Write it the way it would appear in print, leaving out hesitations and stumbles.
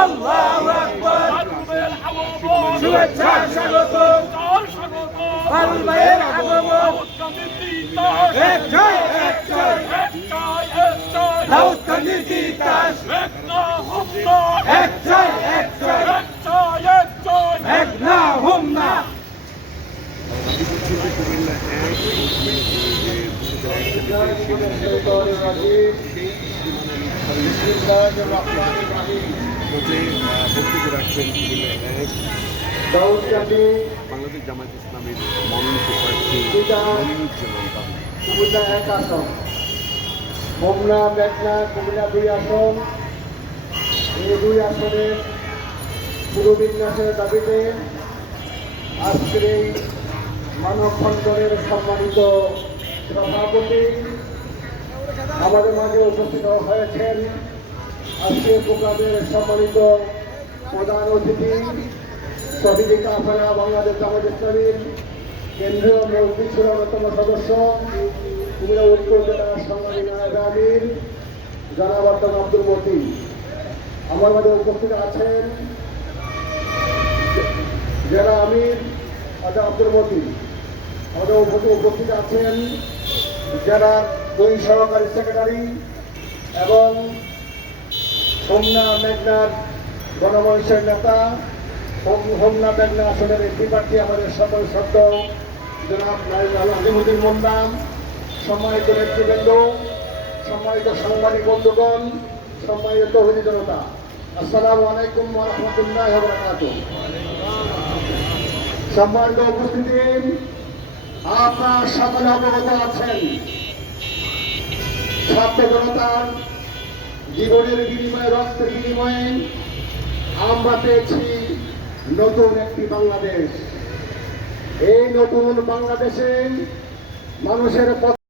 আল্লাহু আকবার শুভেচ্ছা স্বাগতম বাবুল ভাইয়ের আগমন এক জয় দাউদকান্দির তিতাস এক জয় এক না হুম না বক্তব্য রাখছেন বাংলাদেশ জামায়াত ইসলামের মনোনীত প্রার্থী মনিরুজ্জামান কুমিল্লা 1 আসন, হোমনা মেঘনা কুমিল্লা 2 আসন। এই 2 আসনের পুনর্বিন্যাসের দাবিতে আজকের এই মানববন্ধনের সম্মানিত সভাপতি আমাদের মাঝে উপস্থিত হয়েছেন। আজকের প্রোগ্রামের সম্মানিত প্রধান অতিথি শহীদ কাফেলা বাংলাদেশ জামায়াত ইসলামীর কেন্দ্রীয় মজলিসের অন্যতম সদস্য কুমিল্লা উত্তর জেলার সংগ্রামী নায়েব আমির জনাব আব্দুল মতিন। আমার মাঝে উপস্থিত আছেন জেলা আমির আব্দুল মতিন। আমাদের উপস্থিত আছেন জেলার 2 সহকারী সেক্রেটারি এবং হোমনা মেঘনার গণমঞ্চের নেতা, হোমনা মেঘনা আসনের একটি প্রার্থী আমাদের সকল সত্য জনাব আজিমুদ্দিন মোল্লাম, সম্মানিত নেতৃবৃন্দ, সম্মানিত সাংবাদিক বন্ধুগণ, সম্মানিত তৌহিদি জনতা, আসসালামু আলাইকুম ওয়া রাহমাতুল্লাহি ওয়া বারাকাতুহু। সম্মানিত উপস্থিতি, আপনারা সকলে অবগত আছেন ছাত্র জনতার জীবনের বিনিময়ে, রক্তের বিনিময়ে আমরা পেয়েছি নতুন একটি বাংলাদেশ। এই নতুন বাংলাদেশে মানুষের